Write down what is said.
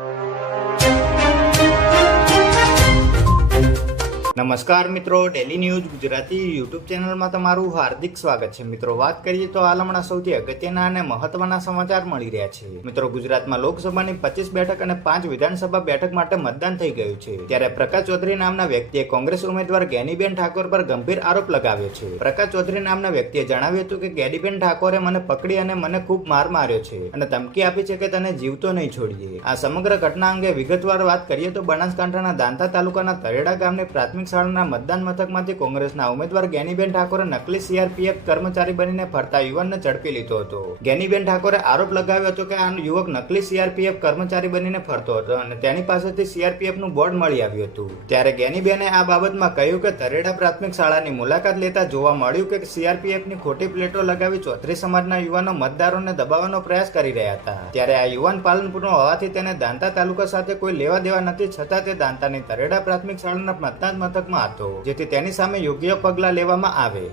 you. નમસ્કાર મિત્રો daily news Gujarati YouTube ચેનલમાં તમારું હાર્દિક સ્વાગત છે. મિત્રો, વાત કરીએ તો હાલ હમણાં સૌથી અગત્યના અને મહત્વના સમાચાર મળી રહ્યા છે. મિત્રો, ગુજરાતમાં લોકસભાની પચીસ બેઠક અને પાંચ વિધાનસભા બેઠક માટે મતદાન થઈ ગયું છે. ત્યારે પ્રકાશ ચૌધરી નામના વ્યક્તિએ કોંગ્રેસ ઉમેદવાર ગેનીબેન ઠાકોર પર ગંભીર આરોપ લગાવ્યો છે. પ્રકાશ ચૌધરી નામના વ્યક્તિએ જણાવ્યું હતું કે, ગેનીબેન ઠાકોરે મને પકડી અને મને ખૂબ માર માર્યો છે અને ધમકી આપી છે કે તને જીવતો નહીં છોડીએ. આ સમગ્ર ઘટના અંગે વિગતવાર વાત કરીએ તો બનાસકાંઠાના દાંતા તાલુકાના તરેડા ગામની પ્રાથમિક શાળાના મતદાન મથકમાંથી કોંગ્રેસના ઉમેદવાર ગેનીબેન ઠાકોરે નકલી સીઆરપીએફ કર્મચારી બનીને ફરતા યુવાનને ઝડપી લીધો હતો. ગેનીબેન ઠાકોરે આરોપ લગાવ્યો હતો કે આ યુવક નકલી સીઆરપીએફ કર્મચારી બનીને ફરતો હતો અને તેની પાસેથી સીઆરપીએફનું બોર્ડ મળી આવ્યું હતું. ત્યારે ગેનીબેને આ બાબતમાં કહ્યું કે તરેડા પ્રાથમિક શાળાની મુલાકાત લેતા જોવા મળ્યું કે સીઆરપીએફની ખોટી પ્લેટો લગાવી ચોત્રીસ સમાજના યુવાનો મતદારોને દબાવવાનો પ્રયાસ કરી રહ્યા હતા. ત્યારે આ યુવાન પાલનપુરનો હોવાથી તેને દાંતા તાલુકા સાથે કોઈ લેવા દેવા નથી, છતાં તે દાંતાની તરેડા પ્રાથમિક શાળાના મતદાન મથકમાં હતો જેથી તેની સામે યોગ્ય પગલાં લેવામાં આવે.